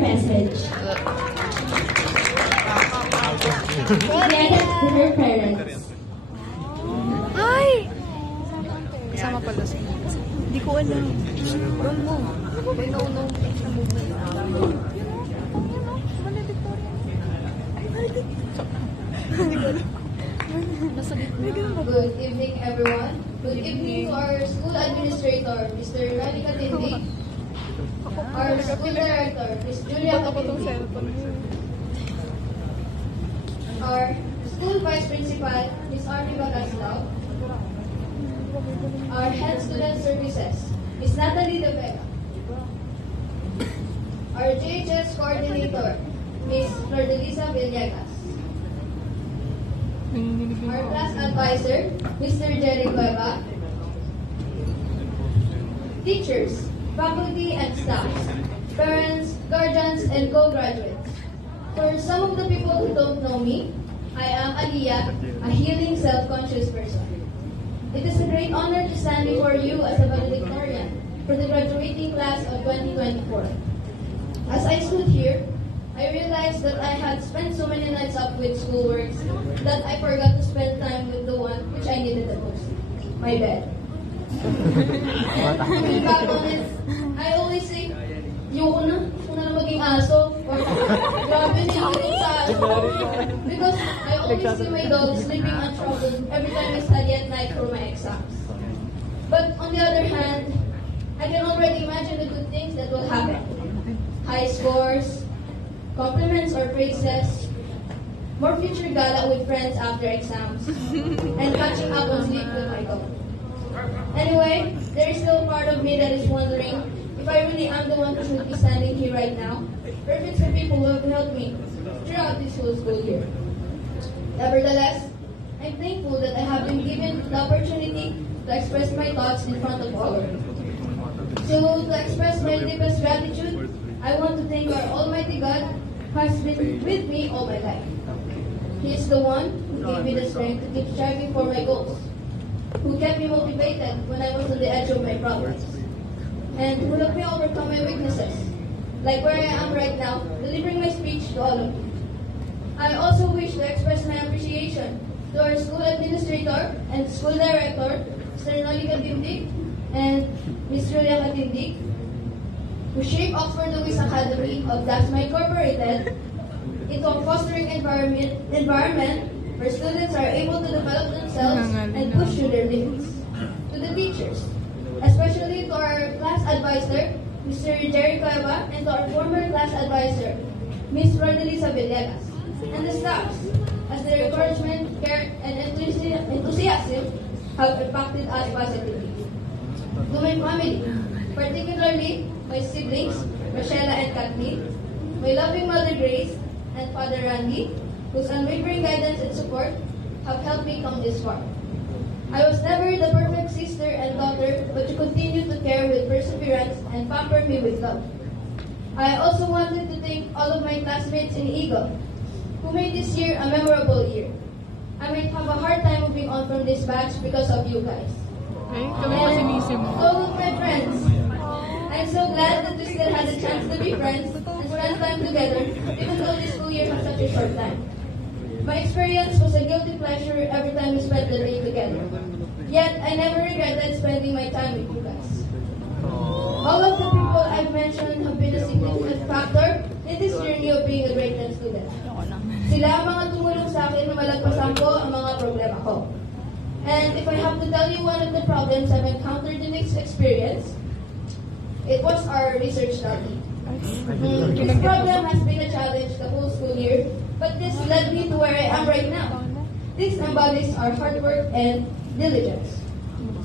message. Dedicate to her parents. Ay! Kasama pala siya. Hindi ko alam. Don't move. No. Sa movement. Good evening, everyone. Good evening to our school administrator, Mr. Nani Katindig, our school director, Ms. Julia Katindig, our school vice principal, Ms. Army Bagaslao, our head student services, Ms. Natalie De Vega, our JHS coordinator, Ms. Flordelisa Villegas, our class advisor, Mr. Jerry Cueva, teachers, faculty and staff, parents, guardians, and co-graduates. For some of the people who don't know me, I am Aliyah, a healing, self-conscious person. It is a great honor to stand before you as a valedictorian for the graduating class of 2024. As I stood here, I realized that I had spent so many nights up with schoolwork that I forgot to spend time with the one which I needed the most, my bed. And looking back on it, I always say, yoko na maging aso, or grabe na yung sa because I always see my dog sleeping untroubled every time I study at night for my exams. But on the other hand, I can already imagine the good things that will happen. High scores, compliments or praises, more future gala with friends after exams, and catching up on sleep with my dog. Anyway, there is still part of me that is wondering if I really am the one who should be standing here right now, or if it's the people who have helped me throughout this whole school year. Nevertheless, I'm thankful that I have been given the opportunity to express my thoughts in front of all of you. So, to express my deepest gratitude, I want to thank our Almighty God who has been with me all my life. He is the one who gave me the strength to keep striving for my goals, who kept me motivated when I was on the edge of my problems, and who helped me overcome my weaknesses, like where I am right now, delivering my speech to all of you. I also wish to express my appreciation to our school administrator and school director, Mr. Noli Katindig and Ms. Julia Katindig, who shaped Oxford Lewis Academy of Dasma Incorporated into a fostering environment where students are able to develop themselves and push through their limits. To the teachers, especially to our class advisor, Mr. Jerry Cueva, and to our former class advisor, Ms. Rodelisa Villegas, and the staffs, as their encouragement, care, and enthusiasm have impacted us positively. To my family, particularly my siblings, Rochella and Kathleen, my loving mother Grace, and Father Randy, whose unwavering guidance and support have helped me come this far. I was never the perfect sister and daughter, but you continue to care with perseverance and pamper me with love. I also wanted to thank all of my classmates in Eagle, who made this year a memorable year. I might have a hard time moving on from this batch because of you guys. And so with my friends, I'm so glad that we still had a chance to be friends and spend time together, even though this school year was such a short time. My experience was a guilty pleasure every time we spent the day together. Yet, I never regretted spending my time with you guys. All of the people I've mentioned have been a significant factor in this journey of being a great student. Sila ang mga tumulong sa akin na malagpasan ko ang mga problema ko. And if I have to tell you one of the problems I've encountered in this experience, it was our research study. This problem has been a challenge the whole school year, but this led me to where I am right now. This embodies our hard work and diligence.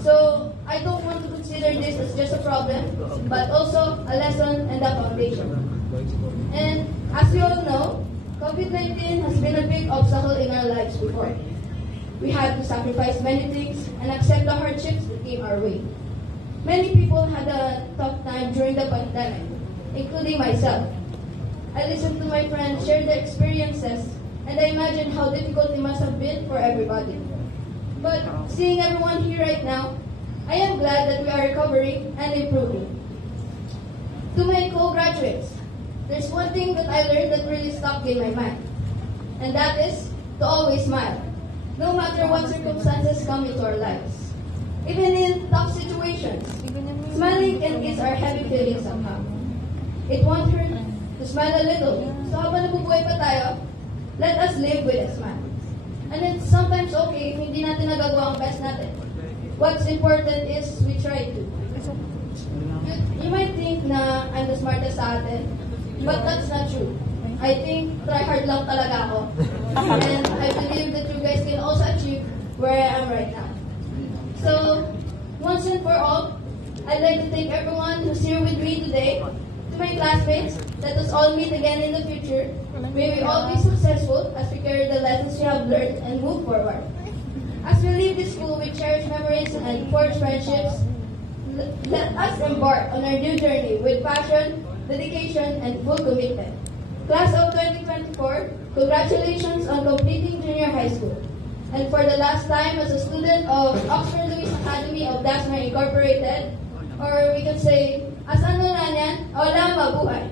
So, I don't want to consider this as just a problem, but also a lesson and a foundation. And as we all know, COVID-19 has been a big obstacle in our lives before. We had to sacrifice many things and accept the hardships that came our way. Many people had a tough time during the pandemic, including myself. I listened to my friends share their experiences, and I imagined how difficult it must have been for everybody. But seeing everyone here right now, I am glad that we are recovering and improving. To my co-graduates, there's one thing that I learned that really stuck in my mind. And that is to always smile. No matter what circumstances come into our lives. Even in tough situations, smiling can ease our heavy feelings somehow. It won't hurt to smile a little. So habang nabubuhay pa tayo, let us live with a smile. And it's sometimes okay if hindi natin nagagawa ang best natin. What's important is we try to. You might think na I'm the smartest sa atin, but that's not true. I think try hard lang talaga ako. And I believe that you guys can also achieve where I am right now. So, once and for all, I'd like to thank everyone who's here with me today. To my classmates, let us all meet again in the future. May we all be successful as we carry the lessons we have learned and move forward. As we leave this school with cherished memories and forged friendships, let us embark on our new journey with passion, dedication, and full commitment. Class of 2024, congratulations on completing junior high school. And for the last time as a student of Oxford Lewis Academy of Dasma Incorporated, or we can say, as ano na yan, Ola Mabuhay.